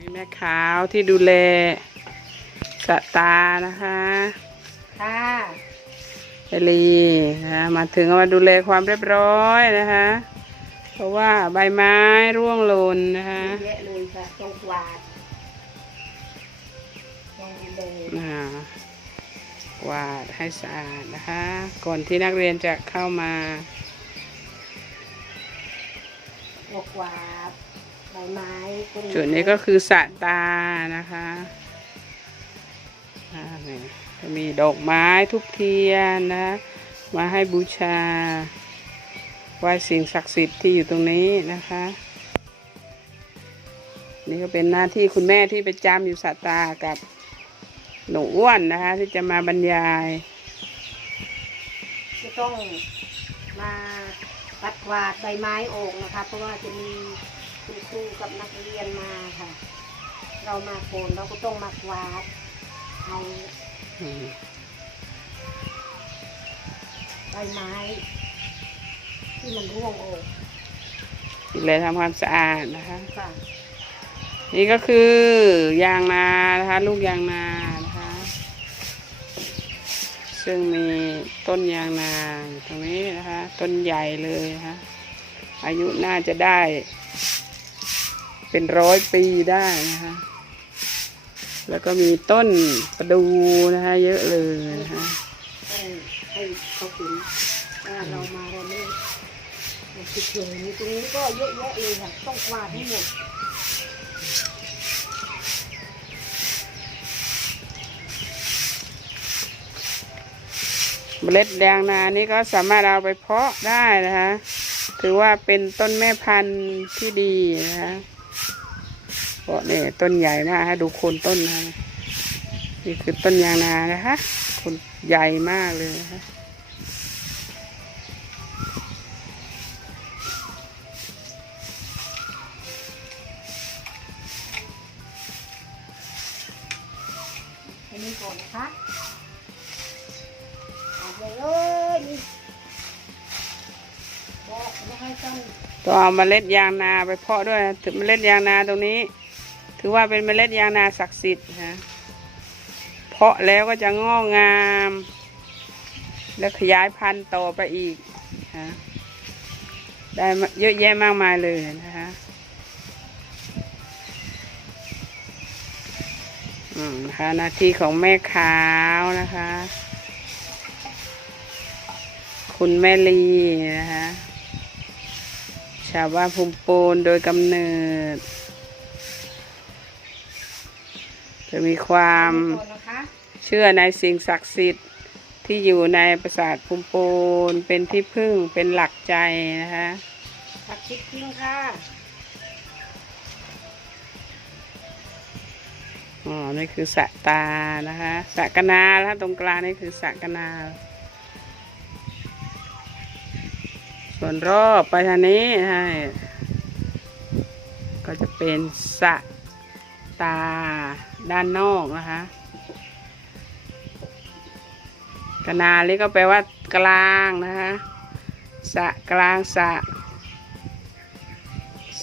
นี่แม่ขาวที่ดูแลสตานะคะ ค่ะเอลีนะมาถึงก็มาดูแลความเรียบร้อยนะคะ เพราะว่าใบไม้ร่วงหล่นนะคะเยอะเลยค่ะตรงกวาดตรงเดินอ่ากวาดให้สะอาดนะคะ ก่อนที่นักเรียนจะเข้ามาตรงกวาด ใบไม้ตรงจุดนี้ก็คือสระตานะคะอ่านี่จะมีดอกไม้ทุกเทียนนะ มาให้บูชาไหว้สิ่งศักดิ์สิทธิ์ที่อยู่ตรงนี้นะคะ นี่ก็เป็นหน้าที่คุณแม่ที่ไปจำอยู่สระตากับหนูอ้วนนะคะ ที่จะมาบรรยายจะต้องมาปัดกวาดใบไม้ออกนะคะ เพราะว่าจะมี คุณครูกับนักเรียนมาค่ะ เรามาโกนเราก็ต้องมากวาดเอาอืมใบไม้ ที่มันร่วงออกดูแลทำความสะอาดนะคะ ค่ะนี่ก็คือยางนานะคะ ลูกยางนานะคะ ซึ่งมีต้นยางนาอยู่ตรงนี้นะคะ ต้นใหญ่เลยนะคะอายุน่าจะได้ เป็นร้อยปีได้นะคะ แล้วก็มีต้นประดูนะคะ เยอะเลยนะคะต้ให้เขาเห็นว่าเรามาเราไม่เราคิดถึงตรงนี้ก็เยอะแยะเลยค่ะต้องกวาดให้หมดเมล็ดยางนานี่ก็สามารถเอาไปเพาะได้นะคะ ถือว่าเป็นต้นแม่พันธุ์ที่ดีนะคะ เพาะเนี่ยต้นใหญ่นะฮะดูโคนต้นนะนี่คือต้นยางนานะคะคนใหญ่มากเลยนะคะอันนี้ก่อนนะคะเอาไปเลยนี่บอกไม่ให้ต้องต้องเอาเมล็ดยางนาไปเพาะด้วยนะเมล็ดยางนาตรงนี้ ถือว่าเป็นเมล็ดยางนาศักดิ์สิทธิ์นะเพาะแล้วก็จะงอกงาม แล้วขยายพันธุ์ต่อไปอีกนะได้เยอะแยะมากมายเลยนะคะนะคะหน้าที่ของแม่ขาวนะคะ คุณแม่ลีนะคะ ชาวบ้านภูมิปูนโดยกำเนิด จะมีความก่อนนะคะเชื่อในสิ่งศักดิ์สิทธิ์ที่อยู่ในปราสาทภูมิปูนเป็นที่พึ่งเป็นหลักใจนะคะผักชิดทิ้งค่ะอ๋อ นี่คือสระตานะคะสระกนาแล้วตรงกลางนี่คือสระกนา ส่วนรอบไปทางนี้ใช่ก็จะเป็นสระตา ด้านนอกนะคะกนานี่ก็แปลว่ากลางนะคะสระกลางสระ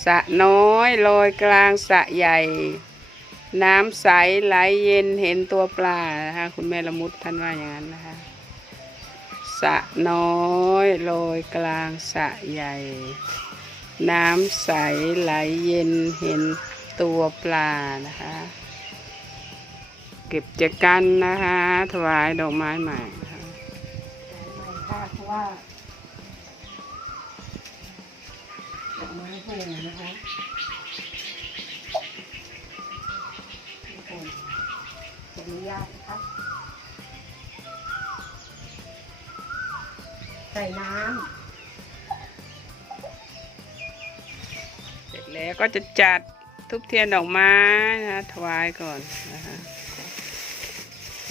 สระน้อยลอยกลางสระใหญ่ น้ำใสไหลเย็นเห็นตัวปลานะคะคุณแม่ละมุดท่านว่าอย่างนั้นนะคะสระน้อยลอยกลางสระใหญ่ น้ำใสไหลเย็นเห็นตัวปลานะคะ เก็บจากกันนะคะ ถวายดอกไม้ใหม่นะคะใหม่ค่ะเพราะว่าดอกไม้แห้งนะคะทุกคนขออนุญาตนะคะใส่น้เสร็จแล้วก็จะจัดทุบเทียนดอกไม้นะคะถวายก่อนนะคะแล้ว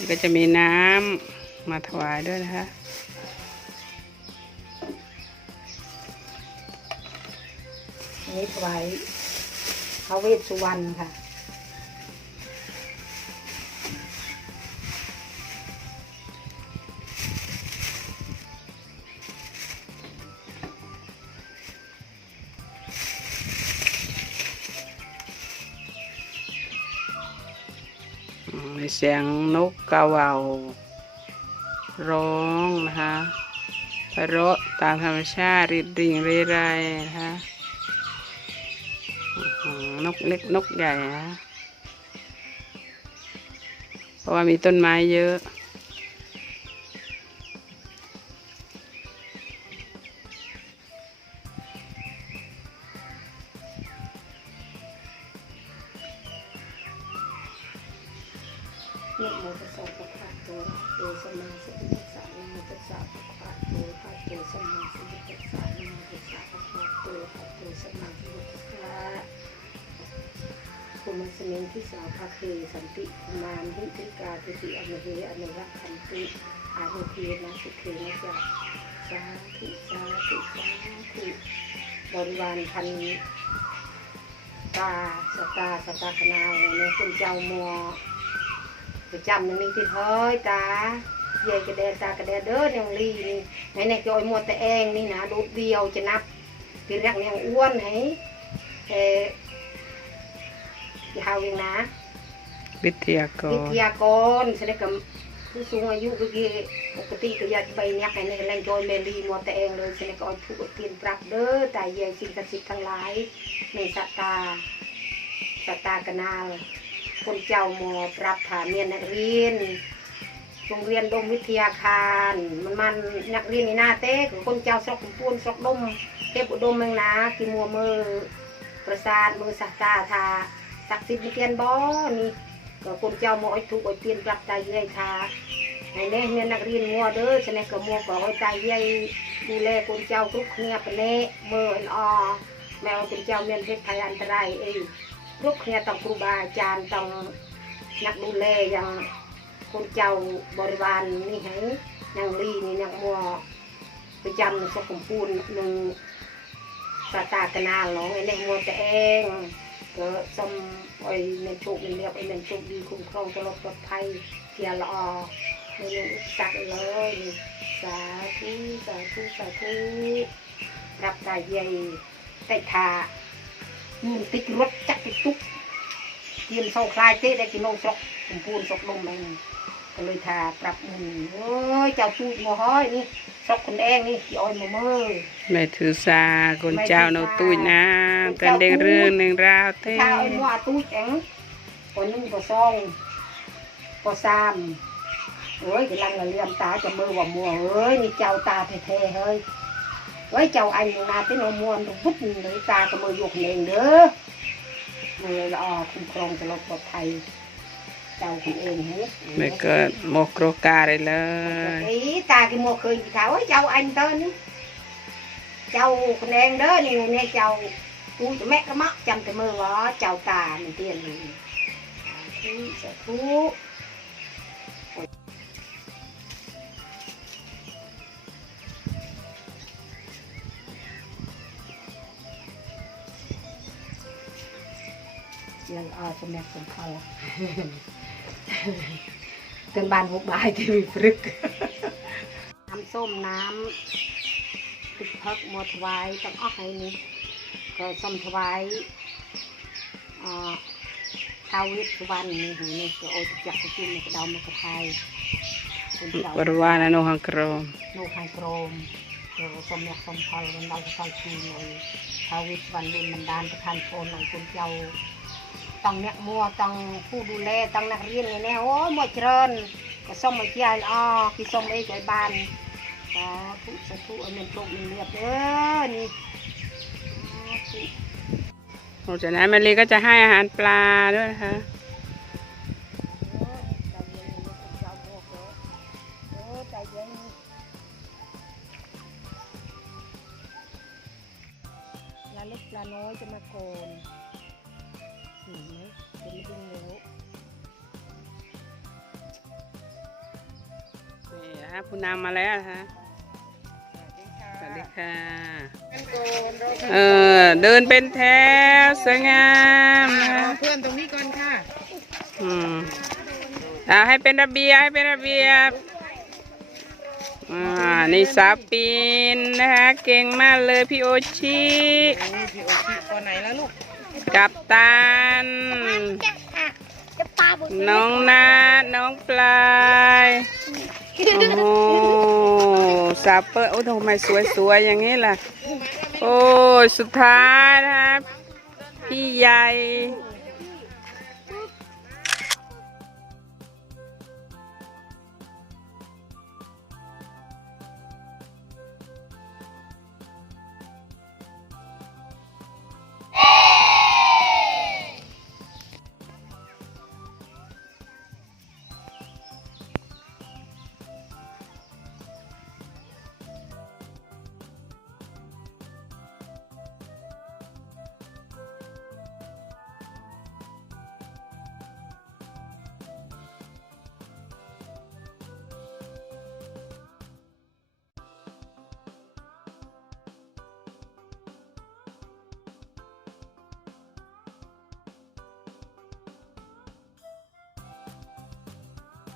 ก็จะมีน้ำมาถวายด้วยนะคะ นี้ถวายพระเวสสุวรรณค่ะ มีเสียงนกกาว่าร้องนะคะไพเราะตามธรรมชาติริดริ่งเรไรนะคะนกเล็กนกใหญ่นะเพราะว่ามีต้นไม้เยอะ นะโมตัสสะภะคะวะโตอะระหะโตสัมมาสัมพุทธัสสะนะโมตัสสะภะคะวะโตอะระหะโตสัมมาสัมพุทธัสสะนะโมตัสสะภะคะวะโตอะระหะโตสัมมาสัมพุทธัสสะคุณมัสมิงที่สาวภาเคสันติมานหิทิกาติติอนุเวอนุรักขันติอานุเทนะสุเทนะจะสาธุสาธุสาธุบริวารพันตาสตาสตาคณาเนี่ยคุณเจ้ามั วปจำนึงนี่คือเฮ้ยตาเยกระเดตากระเดเด้อยังลีนี่ไหนไหนจอยมัวแต่เองนี่นะดูดเดียวจะนับคือรักยังอ้วนให้เออจะเฮายังนะวิทยากรวิทยากรแสดงกับผู้สูงอายุก็คือปกติก็อยากไปเนี่ยให้ในแรงจอยเมลีมัวแต่เองเลยแสดงก็ถูกเปลี่ยนปรับเด้อแต่เยสิ่งศักดิ์สิทธิ์ทั้งหลายในสตาสตากนาล คนเจ้าหมอปรับฐานเรียนนักเรียนโรงเรียนดมวิทยาคาร มันมันนักเรียนในหน้าเต้คือคนเจ้าสกปูนสกดมเทพอุดมเมืองนากิมัวมือประสาทมือสักตาทาศักดิ์สิทธิ์วิเทียนบ่นี่ก็คนเจ้าหมอไอ้ทุกไอ้เปลี่ยนปรับใจเยื่อยทาให้แน่เมียนนักเรียนมัวเด้อฉะนั้นก็มัวก็ไว้ใจเยื่อยดูแลคนเจ้าทุกเนี่ยปะเน่มืออันอแมวคนเจ้าเมียนเพชรภัยอันตรายเอ้ย ลูกเนี่ยต้องครูบาอาจารย์ต้องนักดูแลอย่างคนเจ้าบริวารนี่ให้นางลีนี่นางมัวประจำในสกุมปูนหนึ่งสาตากนาหลงไอ้ในมัวแต่เองก็สมไอ้เนนโชคเนนเรียบไอ้เนนโชคดีคุ้มครองตลอดปลอดภัยเทียลอไม่มีอุปสรรคเลยสาธุสาธุสาธุรับตายใหญ่แต่ทา ยืนติดรถจักรติดตุ๊กยืนโซ่คลายเต้ได้กินนมสกผมพูนสกนมเองก็เลยทาปรับมือเอ้ยเจ้าชูมาห้อยนี่สกคนเองนี่กี่อ้อยมาเมื่อไม่ถือสาคนเจ้าโนตุ้ยนะแต่เด็กเรื่องหนึ่งราวเต้ข้าวไอ้มัวอาตู้เองคนหนึ่งก็ซองก็สามเอ้ยกำลังละเลียมตาจะมือว่ามัวเอ้ยนี่เจ้าตาแท้ๆเฮ้ย เฮ้ยเจ้าอันมึงนาที่นมวนวุ้นเลยตาก็มือหยกเองเด้อมือละออคุ้มครองตลอดปลอดภัยเจ้าของเองเฮ้ยไม่เกิดโมกโกรกาเลยเลย ý ta cái mua khơi chị thảo ấy cháu anh tên ấy cháu con đen đó nhiều nè cháu tôi mẹ cái mắt chăm cái mơ đó cháu ta mình tiền mình thứ sẽ thú ยังอาจะแม่สมเขาเต็มบ้านหุบายที่มีฟรึกน้ำส้มน้ำติดพักหมดถวาย ต้องออกให้นี่ก็ส้มถวายอ่าท้าววิสุวรรณนี่เห็นไหมก็โอ้ยจักรกินในกระดาวมากระไทยคนเจ้าบริวารอนุหังกรมโนไฮโกรมเดี๋ยวสมยักสมพลวันเราจะไปชีหน่อยท้าววิสุวรรณบุญบันดาลประทาน ต้องเนียมัวต้องผู้ดูแลต้องนักเรียนไงแน่โอ้ยหมดเจริญก็ส่งมาเที่ยวอ๋อที่ส่งไอ้ใจบ้านสาธุสาธุเอาเงินปลูกเงินเรียบเด้อนี่สาธุหลังจากนั้นแมลีก็จะให้อาหารปลาด้วยนะคะโอ้ยใจเย็นๆนะเจ้าโมกเด้อโอ้ยใจเย็นปลาเล็กปลาน้อยจะมาโกน นี่นะคะผู้นำมาแล้วนะคะสวัสดีค่ะเออเดินเป็นแถวสวยงามนะคะเพื่อนตรงนี้ก่อนค่ะอืมเอาให้เป็นระเบียบให้เป็นระเบียบอ่านี่สาวปีนนะคะเก่งมากเลยพี่โอชิโอ้ยพี่โอชิตัวไหนแล้วลูกกับตันจะตามน้องนาดน้องปลาย โอ้สาเปอร์โอ้ทำไมสวยๆอย่างนี้ล่ะ โอ้สุดท้ายนะครับ พี่ใหญ่